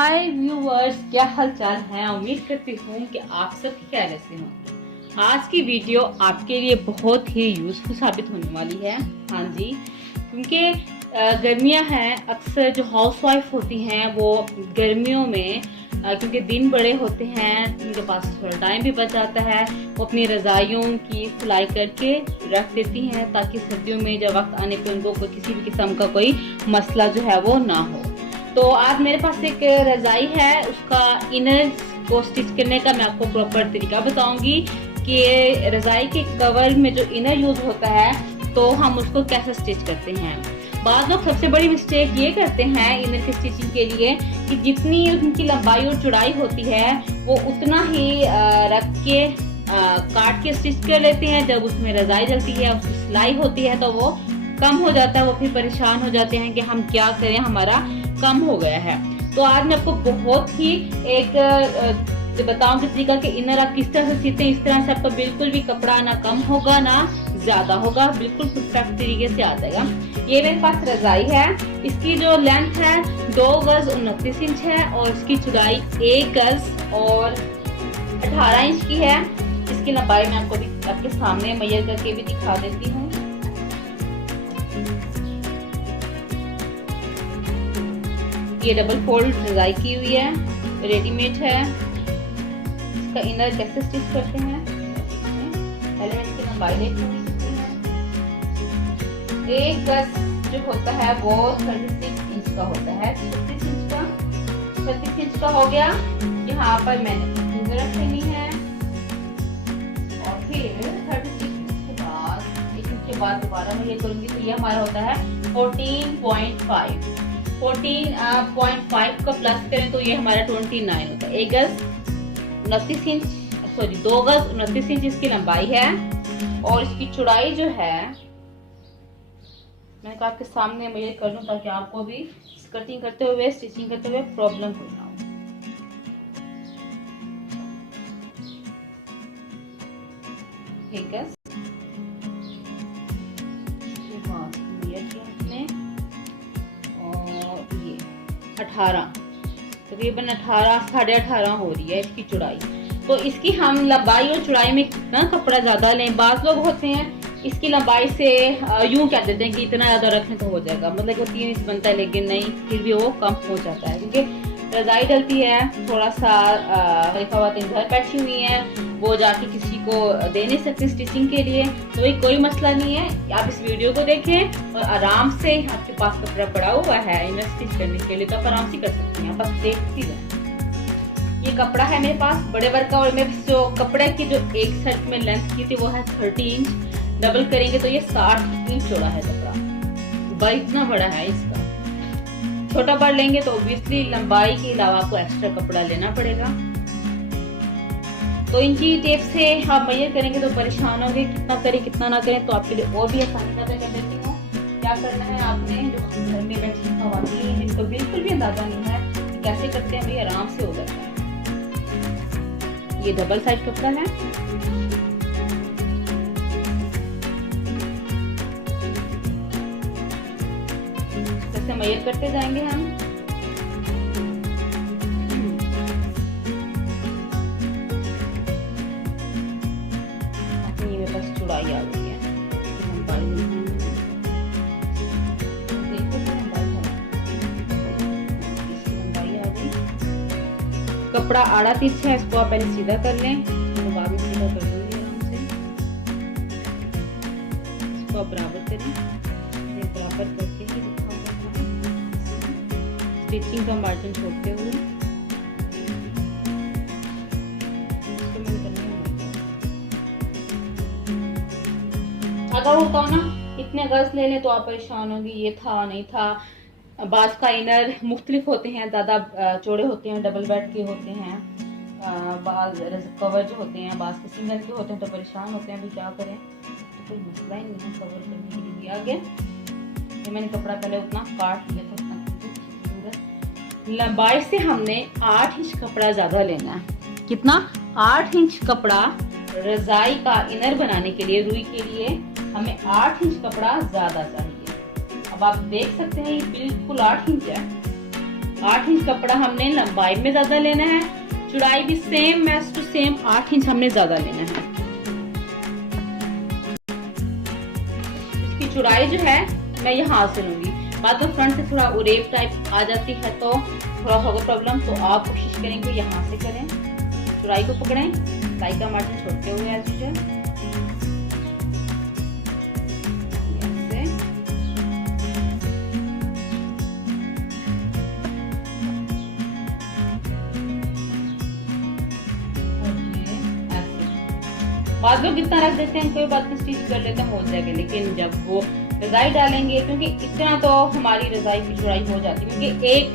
हाय viewers, क्या हाल चाल है। उम्मीद करती हूँ कि आप सब खैरियत से होंगे। आज की वीडियो आपके लिए बहुत ही यूजफुल साबित होने वाली है। हाँ जी, क्योंकि गर्मियाँ हैं, अक्सर जो हाउसवाइफ होती हैं वो गर्मियों में क्योंकि दिन बड़े होते हैं, उनके पास थोड़ा टाइम भी बच जाता है, वो अपनी रजाइयों की सिलाई करके रख देती हैं ताकि सर्दियों में जब वक्त आने पर उनको किसी भी किस्म का कोई मसला जो है वो ना हो। तो आज मेरे पास एक रजाई है, उसका इनर को स्टिच करने का मैं आपको प्रॉपर तरीका बताऊंगी कि रजाई के कवर में जो इनर यूज होता है तो हम उसको कैसे स्टिच करते हैं। बाद लोग सबसे बड़ी मिस्टेक ये करते हैं इनर की स्टिचिंग के लिए कि जितनी उनकी लंबाई और चौड़ाई होती है वो उतना ही रख के काट के स्टिच कर लेते हैं। जब उसमें रजाई डलती है, उसकी सिलाई होती है तो वो कम हो जाता है। वो फिर परेशान हो जाते हैं कि हम क्या करें, हमारा कम हो गया है। तो आज मैं आपको बहुत ही एक बताऊंगी तरीका कि इनर आप किस तरह से सीते हैं। इस तरह से आपका बिल्कुल भी कपड़ा ना कम होगा ना ज्यादा होगा, बिल्कुल परफेक्ट तरीके से आ जाएगा। ये मेरे पास रजाई है, इसकी जो लेंथ है 2 गज 29 इंच है और इसकी चौड़ाई 1 गज और 18 इंच की है। इसकी लंबाई मैं आपको भी आपके सामने मेजर करके भी दिखा देती हूँ। ये डबल फोल्ड रजाई की हुई है, रेडीमेड है। इसका इनर कैसे स्टिच करते हैं, पहले मैं इसकी लंबाई देखती हूँ। 1 गज जो होता है वो 36 इंच का होता है। 36 इंच का हो गया। यहाँ पर मैंने फिंगर रख लेनी है और फिर 36 इंच के बाद 1 इंच के बाद दोबारा मैं ये करूंगी तो ये हमारा होता है 14.5 का प्लस करें तो ये हमारा 29 होता है। 1 गज 29 इंच 2 गज 29 इंच इसकी लंबाई है और इसकी चौड़ाई जो है मैं आपके सामने मेजर कर लूं ताकि आपको भी कटिंग करते हुए स्टिचिंग करते हुए प्रॉब्लम हो ना हो। ठीक है, और ये 18 तकरीबन 18 हो रही है इसकी चौड़ाई। तो इसकी हम लंबाई और चौड़ाई में कितना कपड़ा ज्यादा लें। बात लोग होते हैं इसकी लंबाई से यूं कह देते हैं कि इतना ज्यादा रखें तो हो जाएगा, मतलब वो 3 इंच बनता है, लेकिन नहीं, फिर भी वो कम हो जाता है क्योंकि रजाई डलती है। थोड़ा सा खवातीन घर बैठी हुई है, वो जाके किसी को दे नहीं सकते स्टिचिंग के लिए, तो ये कोई मसला नहीं है। आप इस वीडियो को देखें और आराम से, आपके पास कपड़ा पड़ा हुआ है इनर स्टिच करने के लिए तो आप आराम से कर सकती हैं, बस देखती जाए। ये कपड़ा है मेरे पास बड़े वर्क का और मेरे जो कपड़े की जो एक सेट में लेंथ की थी वो है 30 इंच। डबल करेंगे तो ये 60 इंच चौड़ा है कपड़ा, भाई इतना बड़ा है। इसका छोटा बार लेंगे तो ऑब्वियसली लंबाई के अलावा आपको एक्स्ट्रा कपड़ा लेना पड़ेगा। तो इंची टेप से आप मेजर करेंगे तो परेशान होंगे कितना करें कितना ना करें। तो आपके लिए और भी आसानी कर देती हूँ। क्या करना है आपने, जो घर में बैठी खवातीन जिनको बिल्कुल भी अंदाजा नहीं है कैसे करते हैं, भाई आराम से हो जाता है। ये डबल साइड कपड़ा है, मेजर करते जाएंगे हम। अपनी मेरे पास चौड़ाई आ गई है, लंबाई आ गई। कपड़ा आड़ा तिरछा है, इसको आप पहले सीधा कर लें तो बाद में सीधा कर दूंगी आराम से। इसको आप बराबर करें, बराबर करके ही स्टिचिंग का मार्जिन छोड़ते हुए अगर होता हो ना इतने गज ले लें तो आप परेशान होंगे, ये था नहीं था। बाज का इनर मुख्तलिफ होते हैं, ज्यादा चौड़े होते हैं, डबल बेड के होते हैं, बाज कवर जो होते हैं बाज के सिंगल के होते हैं, तो परेशान होते हैं भी क्या करें। तो कोई मसला ही नहीं है, कवर करने के लिए आगे तो मैंने कपड़ा पहले उतना काट लिया था। लंबाई से हमने 8 इंच कपड़ा ज्यादा लेना है। कितना? 8 इंच कपड़ा रजाई का इनर बनाने के लिए, रुई के लिए हमें 8 इंच कपड़ा ज्यादा चाहिए। अब आप देख सकते हैं ये बिल्कुल 8 इंच है। 8 इंच कपड़ा हमने लंबाई में ज्यादा लेना है, चौड़ाई भी same match to same 8 inch हमने ज्यादा लेना है। इसकी चौड़ाई जो है मैं यहाँ से लूंगी, बाद में फ्रंट से थोड़ा उरेब टाइप आ जाती है तो थोड़ा होगा प्रॉब्लम, तो आप कोशिश करेंगे यहाँ से करें, चौड़ाई को पकड़ें, सिलाई का मार्जिन छोड़ते हुए एज यूजुअल। बाद लोग इतना रख देते हैं, कोई बात नहीं, स्टिच कर लेते हैं, हो जाएगा। लेकिन जब वो रजाई डालेंगे, क्योंकि इतना तो हमारी रजाई की चौड़ाई हो जाती है, क्योंकि एक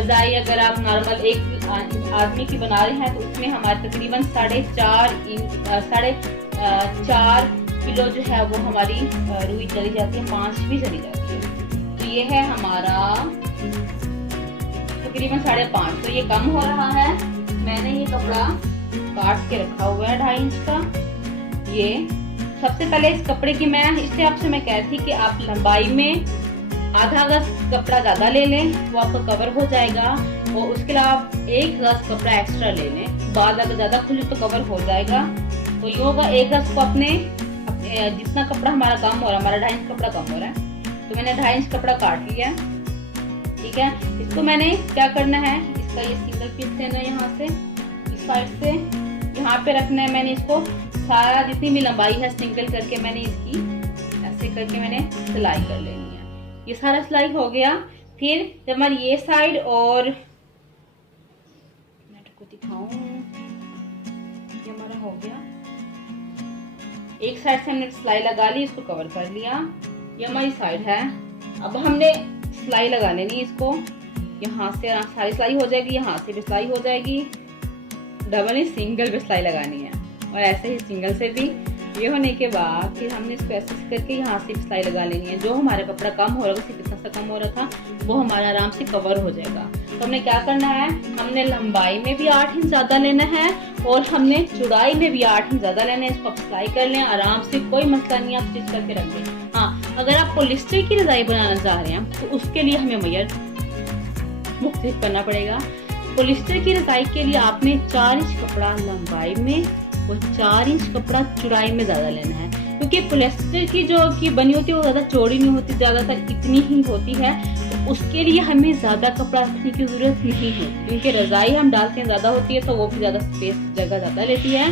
रजाई अगर आप नॉर्मल एक आदमी की बना रहे हैं तो उसमें हमारे तकरीबन 4.5 किलो जो है वो हमारी रुई चली जाती है, 5 भी चली जाती है। तो ये है हमारा तकरीबन 5.5, तो ये कम हो रहा है। मैंने ये कपड़ा काट के रखा हुआ है 2.5 इंच का। ये सबसे पहले इस कपड़े की मैं इससे आपसे मैं कहती थी कि आप लंबाई में आधा गज कपड़ा ज्यादा ले लें, वो आपका कवर हो जाएगा, और उसके अलावा आप 1 गज कपड़ा एक्स्ट्रा ले लें, बाद अगर ज्यादा खुले तो कवर हो जाएगा। तो ये होगा 1 गज को अपने जितना कपड़ा हमारा कम हो रहा है, हमारा 2.5 इंच कपड़ा कम हो रहा है, तो मैंने 2.5 इंच कपड़ा काट लिया। ठीक है, इसको मैंने क्या करना है, इसका ये सिंगल पीस लेना है, यहाँ से इस साइड से यहाँ पे रखना है। मैंने इसको सारा जितनी भी लंबाई है सिंगल करके मैंने इसकी ऐसे करके मैंने सिलाई कर लेनी है। ये सारा सिलाई हो गया। फिर जब हमारी ये साइड और मैं आपको दिखाऊं, ये हमारा हो गया, एक साइड से हमने सिलाई लगा ली, इसको कवर कर लिया, ये हमारी साइड है। अब हमने सिलाई लगा लेनी इसको, यहाँ से सारी सिलाई हो जाएगी, यहाँ से भी सिलाई हो जाएगी, डबल ही सिंगल पे सिलाई लगानी है, और ऐसे ही सिंगल से भी। ये होने के बाद फिर हमने इसको ऐसे करके यहाँ से सिलाई लगा लेनी है। जो हमारा कपड़ा कम हो रहा था, कितना सा कम हो रहा था, वो हमारा आराम से कवर हो जाएगा। तो हमने क्या करना है, हमने लंबाई में भी 8 इंच ज्यादा लेना है और हमने चौड़ाई में भी 8 इंच ज्यादा लेना है। इसको आप सिलाई कर लें आराम से, कोई मसला नहीं, आप स्टिच करके रख दें। हाँ, अगर आप पॉलिस्टर की रजाई बनाना चाह रहे हैं तो उसके लिए हमें मैयर मुख्तलिफ करना पड़ेगा। पॉलिस्टर की रजाई के लिए आपने 4 इंच कपड़ा लंबाई में और 4 इंच कपड़ा चौड़ाई में ज्यादा लेना है, क्योंकि पॉलिस्टर की जो की बनी होती है वो ज्यादा चौड़ी नहीं होती, ज्यादातर इतनी ही होती है। तो उसके लिए हमें ज्यादा कपड़ा रखने की जरूरत नहीं है, क्योंकि रजाई हम डालते हैं ज्यादा होती है तो वो भी ज्यादा स्पेस जगह ज्यादा लेती है,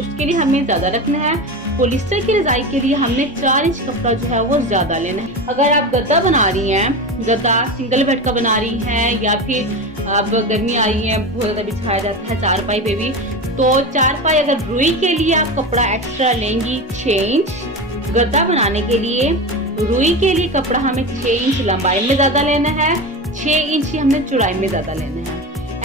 उसके लिए हमें ज्यादा रखना है। पॉलिस्टर की रजाई के लिए हमने 4 इंच कपड़ा जो है वो ज्यादा लेना है। अगर आप गद्दा बना रही हैं, गद्दा सिंगल बेड का बना रही हैं, या फिर अब गर्मी आ रही है बहुत ज्यादा बिछाया जाता है चारपाई पे भी, तो चारपाई अगर रुई के लिए आप कपड़ा एक्स्ट्रा लेंगी 6 इंच, गद्दा बनाने के लिए रुई के लिए कपड़ा हमें 6 इंच लंबाई में ज्यादा लेना है, 6 इंच ही हमने चौड़ाई में ज्यादा लेना है।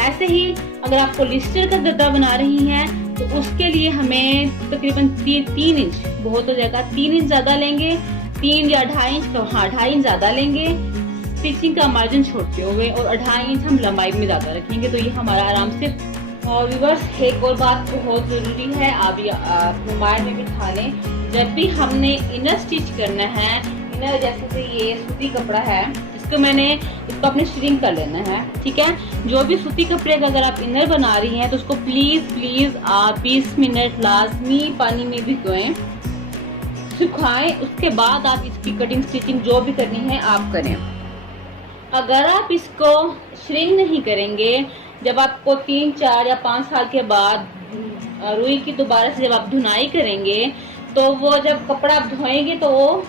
ऐसे ही अगर आप पॉलिस्टर का गद्दा बना रही हैं तो उसके लिए हमें तकरीबन 3 इंच बहुत हो जाएगा, 3 इंच ज्यादा लेंगे, 3 या 2.5 इंच, हाँ 2.5 इंच ज्यादा लेंगे, स्टिचिंग का मार्जिन छोड़ते हुए, और 2.5 इंच हम लंबाई में ज्यादा रखेंगे, तो ये हमारा आराम से। और व्यूअर्स, एक और बात बहुत जरूरी है, आप मोबाइल में बिठा लें, जब भी हमने इनर स्टिच करना है, इनर जैसे ये सूती कपड़ा है, इसको अपने स्टिचिंग कर लेना है। ठीक है, जो भी सूती कपड़े का अगर आप इनर बना रही हैं तो उसको प्लीज आप 20 मिनट लाजमी पानी में भिगोएं, सुखाएं, उसके बाद आप इसकी कटिंग स्टिचिंग जो भी करनी है आप करें। अगर आप इसको श्रिंक नहीं करेंगे, जब आपको 3, 4 या 5 साल के बाद रुई की दोबारा से जब आप धुनाई करेंगे तो वो जब कपड़ा आप धोएंगे तो वो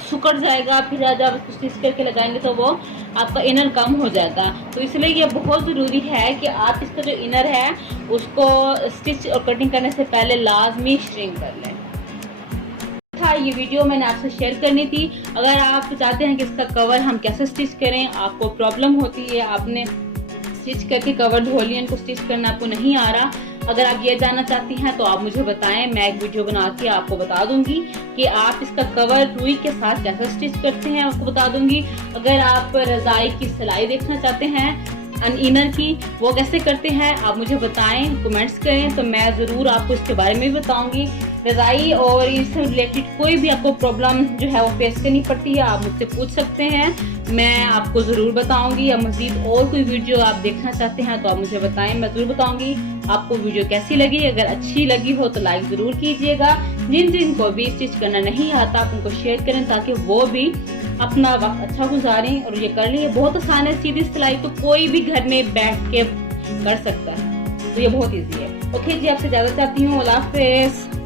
सुकड़ जाएगा, फिर जब स्टिच करके लगाएंगे तो वो आपका इनर कम हो जाएगा। तो इसलिए ये बहुत ज़रूरी है कि आप इसका जो इनर है उसको स्टिच और कटिंग करने से पहले लाजमी श्रिंक कर लें। ये वीडियो मैंने आपसे शेयर करनी थी। अगर आप चाहते हैं कि इसका कवर हम कैसे स्टिच करें, आपको प्रॉब्लम होती है, आपने स्टिच करके कवर धो लिया, इनको स्टिच करना आपको नहीं आ रहा, अगर आप ये जानना चाहती हैं तो आप मुझे बताएं, मैं एक वीडियो बना के आपको बता दूंगी कि आप इसका कवर रुई के साथ कैसे स्टिच करते हैं, उसको बता दूंगी। अगर आप रजाई की सिलाई देखना चाहते हैं इनर की, वो कैसे करते हैं आप मुझे बताएं, कमेंट्स करें, तो मैं ज़रूर आपको इसके बारे में भी बताऊंगी। रजाई और इससे रिलेटेड कोई भी आपको प्रॉब्लम जो है वो फेस करनी पड़ती है, आप मुझसे पूछ सकते हैं, मैं आपको ज़रूर बताऊंगी। या मज़ीद और कोई वीडियो आप देखना चाहते हैं तो आप मुझे बताएं, मैं ज़रूर बताऊंगी। आपको वीडियो कैसी लगी, अगर अच्छी लगी हो तो लाइक ज़रूर कीजिएगा। जिनको भी स्टिच करना नहीं आता आप उनको शेयर करें ताकि वो भी अपना वक्त अच्छा गुजारें और ये कर लें। बहुत आसान है, सीधी सिलाई तो कोई भी घर में बैठ के कर सकता है, तो ये बहुत ईजी है। ओके जी, आपसे ज़्यादा चाहती हूँ। अल्लाह हाफ़िज़।